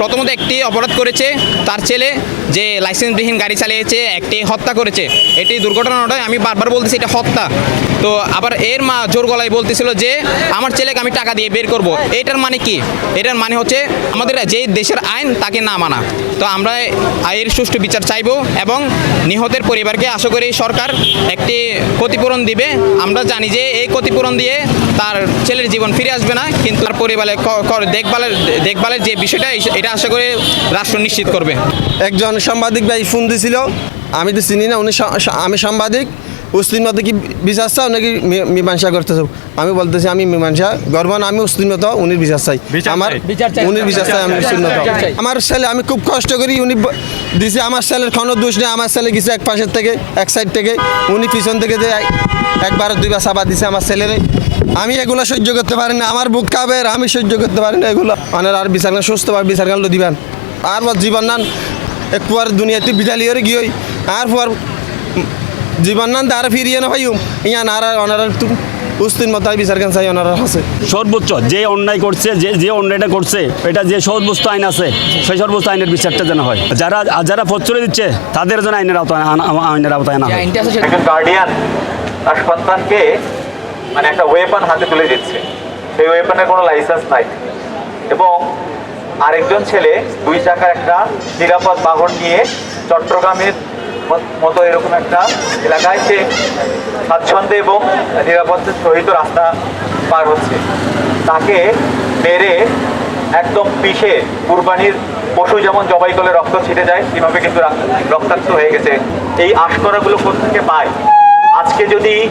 প্রথমত একটি অপরাধ করেছে তার ছেলে যে লাইসেন্সবিহীন গাড়ি চালিয়েছে, একটি হত্যা করেছে। এটি দুর্ঘটনা নয়, আমি বারবার বলতেছি এটা হত্যা। তো আবার এর মা জোর গলায় বলতেছিল যে, আমার ছেলেকে আমি টাকা দিয়ে বের করব। এটার মানে কি? এটার মানে হচ্ছে আমাদের যে দেশের আইন তাকে না মানা। তো আমরা এর সুষ্ঠু বিচার চাইব এবং নিহতের পরিবারকে আশা করি সরকার একটি ক্ষতিপূরণ দিবে। আমরা জানি যে এই ক্ষতিপূরণ দিয়ে তার ছেলের জীবন ফিরে আসবে না, কিন্তু তার পরিবারের দেখভালের দেখভালের যে বিষয়টা এটা আশা করে রাষ্ট্র নিশ্চিত করবে। একজন সাংবাদিক ভাই ফোন দিছিল আমি তো চিনি না উনি আমি সাংবাদিক উস্তিন মতো কি বিশ্বাস চাও নাকি মীমাংসা করতে চাও? আমি বলতেছি আমি মীমাংসা গর্ব না আমি উস্তিন মতো উনি বিচার চাই। আমার উনির বিচার চাই আমি উস্তিন মতো। আমার ছেলে আমি খুব কষ্ট করি উনি দিছে আমার ছেলের কোনো দোষ নেই আমার ছেলে গেছে এক পাশের থেকে এক সাইড থেকে উনি পিছন থেকে যে একবার দুইবার সাবা দিছে আমার ছেলেরে। আমি এগুলো সহ্য করতে পারি না আমার বুক কাবের আমি সহ্য করতে পারি না এগুলো। মানে আর বিচার সুস্থভাবে বিচার গান দিবেন। আর জীবন নান একটু আর দুনিয়াতে বিদালি করে গিয়ে আর পর জীবন নান তার ফিরিয়ে না ভাই ইয়ান আর ওনারা উস্তিন মতাই বিচার গান চাই ওনারা আছে সর্বোচ্চ যে অন্যায় করছে যে যে অন্যায়টা করছে এটা যে সর্বোচ্চ আইন আছে সেই সর্বোচ্চ আইনের বিচারটা যেন হয়। যারা যারা পথ চলে দিচ্ছে তাদের যেন আইনের আওতায় আইনের আওতায় হয়। একজন গার্ডিয়ান তার সন্তানকে মানে একটা ওয়েপন হাতে তুলে দিচ্ছে। সেই ওয়েপনের কোনো লাইসেন্স নাই। এবং আরেকজন ছেলে দুই চাকার একটা নিরাপদ বাহন নিয়ে চট্টগ্রামের মতো এরকম একটা এলাকায় সে স্বাচ্ছন্দ্যে এবং নিরাপত্তার সহিত রাস্তা পার হচ্ছে। তাকে মেরে একদম পিষে কুরবানির পশু যেমন জবাই করলে রক্ত ছিটে যায়, সেভাবে কিন্তু রাক- রক্তাক্ত হয়ে গেছে। এই আশকরাগুলো থেকে পায়? আজকে যদি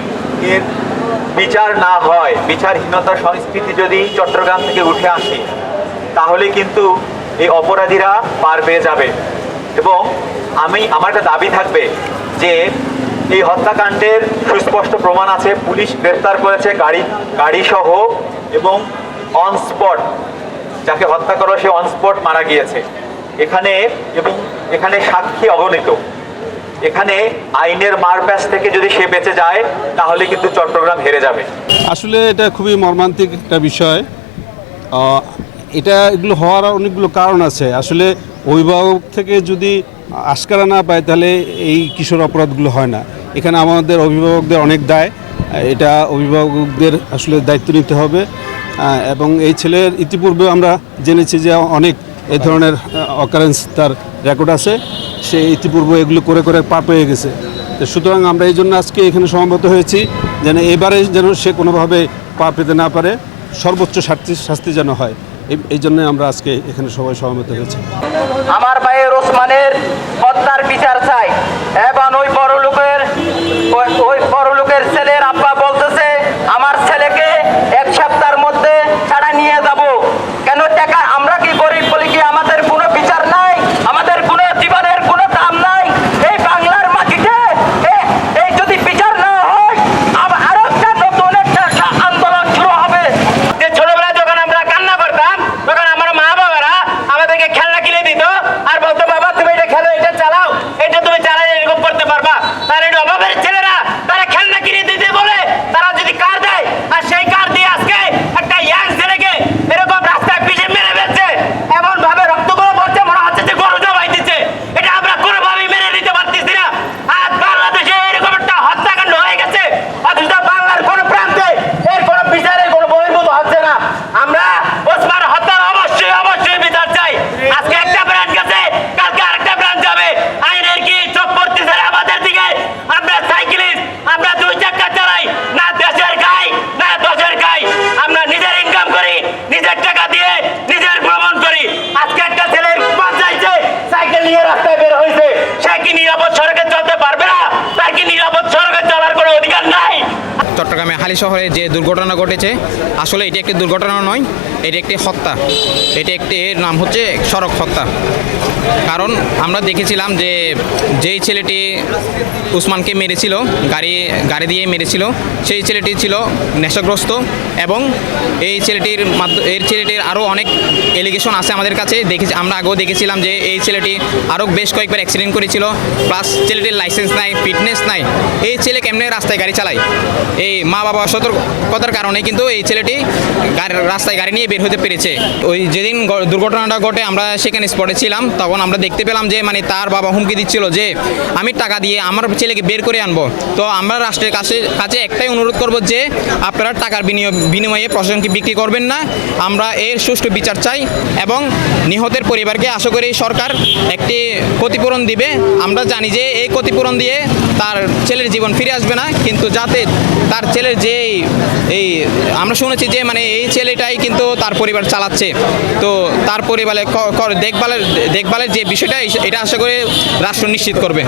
বিচার না হয়, বিচারহীনতা সংস্কৃতি যদি চট্টগ্রাম থেকে উঠে আসে, তাহলে কিন্তু এই অপরাধীরা পার পেয়ে যাবে। এবং আমি, আমার একটা দাবি থাকবে যে এই হত্যাকাণ্ডের সুস্পষ্ট প্রমাণ আছে। পুলিশ গ্রেফতার করেছে গাড়ি গাড়ি সহ এবং অন স্পট যাকে হত্যা করা সে অন স্পট মারা গিয়েছে। এখানে এবং এখানে সাক্ষী অগণিত। এখানে আইনের মারপ্যাচ থেকে যদি সে বেঁচে যায়, তাহলে কিন্তু চট্টগ্রাম হেরে যাবে। আসলে এটা খুবই মর্মান্তিক একটা বিষয়। এটা এগুলো হওয়ার অনেকগুলো কারণ আছে। আসলে অভিভাবক থেকে যদি আশকারা না পায়, তাহলে এই কিশোর অপরাধগুলো হয় না। এখানে আমাদের অভিভাবকদের অনেক দায়। এটা অভিভাবকদের আসলে দায়িত্ব নিতে হবে। এবং এই ছেলের ইতিপূর্বে আমরা জেনেছি যে অনেক এই ধরনের অকারেন্স তার রেকর্ড আছে। সে ইতিপূর্বে এগুলো করে করে পা পেয়ে গেছে। তো সুতরাং আমরা এই জন্য আজকে এখানে সমবেত হয়েছি, যেন এবারে যেন সে কোনোভাবে পা পেতে না পারে, সর্বোচ্চ শাস্তি শাস্তি যেন হয়। এই- জন্য আমরা আজকে এখানে সবাই সমবেত হয়েছি। আমার ভাইয়ের ওসমানের হত্যার বিচার চাই। এবং ওই বড় লোকের ওই- বড় লোকের ছেলের আব্বা বলতেছে আমার ছেলেকে এক সপ্তাহের মধ্যে ছাড়া নিয়ে যাব কেন টাকা আমরা কি গরিব বলি কি আমাদের কোনো বিচার নাই আমাদের কোনো জীবনের কোনো দাম নাই এই বাংলার মাটিতে এ- এই যদি বিচার না হয় আবার আরও একটা নতুন একটা একটা আন্দোলন শুরু হবে যে ছোটবেলায় যখন আমরা কান্না করতাম তখন আমার মা বাবারা আমাদেরকে খেলনা কিনে দিত আর বলতো বাবা তুমি এটা খেলো এটা চালাও এটা তুমি চালালে এরকম করতে পারবা তার এটা অভাবের ছেলেরা তারা খেলনা কিনে দিতে বলে তারা যদি কার দেয় আর সেই কার দিয়ে আজকে একটা ইয়াং ছেলেকে এরকম রাস্তায় পিছিয়ে মেরে ফেলছে এমন ভাবে রক্তগুলো পড়ছে মনে হচ্ছে যে গরু জবাই দিচ্ছে এটা আমরা কোনোভাবেই মেনে নিতে পারতেছি না আর বাংলাদেশে এরকম একটা হত্যাকাণ্ড হয়ে গেছে অথচ বাংলার কোনো প্রান্তে এর কোনো বিচারের কোনো বহির্ভূত হচ্ছে না আমরা ওসমান হত্যার অবশ্যই অবশ্যই বিচার চাই আজকে একটা ব্রাঞ্চ গেছে কালকে আরেকটা ব্রাঞ্চ যাবে আইনের কি চোখ পড়তেছে না আমাদের দিকে আমরা সাইকেলিস্ট আমরা দুই চাকা চালাই না দেশের গাই না দশের গাই আমরা নিজের ইনকাম করি নিজের টাকা দিয়ে নিজের ভ্রমণ করি আজকে একটা ছেলের বাদ যাইছে সাইকেল নিয়ে রাস্তায় বের হয়েছে সে কি নিরাপদ সড়কে চলতে পারবে না তার কি নিরাপদ সড়কে চলার কোনো অধিকার নাই চট্টগ্রামে হালি শহরে যে দুর্ঘটনা ঘটেছে, আসলে এটি একটি দুর্ঘটনা নয়, এটি একটি হত্যা। এটি একটি এর নাম হচ্ছে সড়ক হত্যা। কারণ আমরা দেখেছিলাম যে যেই ছেলেটি উসমানকে মেরেছিল, গাড়ি গাড়ি দিয়ে মেরেছিল, সেই ছেলেটি ছিল নেশাগ্রস্ত এবং এই ছেলেটির এই ছেলেটির আরও অনেক এলিগেশন আছে আমাদের কাছে। দেখেছি, আমরা আগেও দেখেছিলাম যে এই ছেলেটি আরও বেশ কয়েকবার অ্যাক্সিডেন্ট করেছিল প্লাস ছেলেটির লাইসেন্স নাই ফিটনেস নাই। এই ছেলে কেমনে রাস্তায় গাড়ি চালায়? এই মা বাবা সতর্কতার কারণে কিন্তু এই ছেলেটি রাস্তায় গাড়ি নিয়ে বের হতে পেরেছে। ওই যেদিন দুর্ঘটনাটা ঘটে, আমরা সেখানে স্পটে ছিলাম, তখন আমরা দেখতে পেলাম যে মানে তার বাবা হুমকি দিচ্ছিল যে, আমি টাকা দিয়ে আমার ছেলেকে বের করে আনব। তো আমরা রাষ্ট্রের কাছে কাছে একটাই অনুরোধ করব যে, আপনারা টাকার বিনিয়োগ বিনিময়ে প্রশাসনকে বিক্রি করবেন না। আমরা এর সুষ্ঠু বিচার চাই এবং নিহতের পরিবারকে আশা করি সরকার একটি ক্ষতিপূরণ দিবে। আমরা জানি যে, এই ক্ষতিপূরণ দিয়ে তার ছেলের জীবন ফিরে আসবে না, কিন্তু যাতে তার ছেলের যে এই- আমরা শুনেছি যে মানে এই ছেলেটাই কিন্তু তার পরিবার চালাচ্ছে। তো তার পরিবারে দেখভালের দেখভালের যে বিষয়টা এটা আশা করে রাষ্ট্র নিশ্চিত করবে।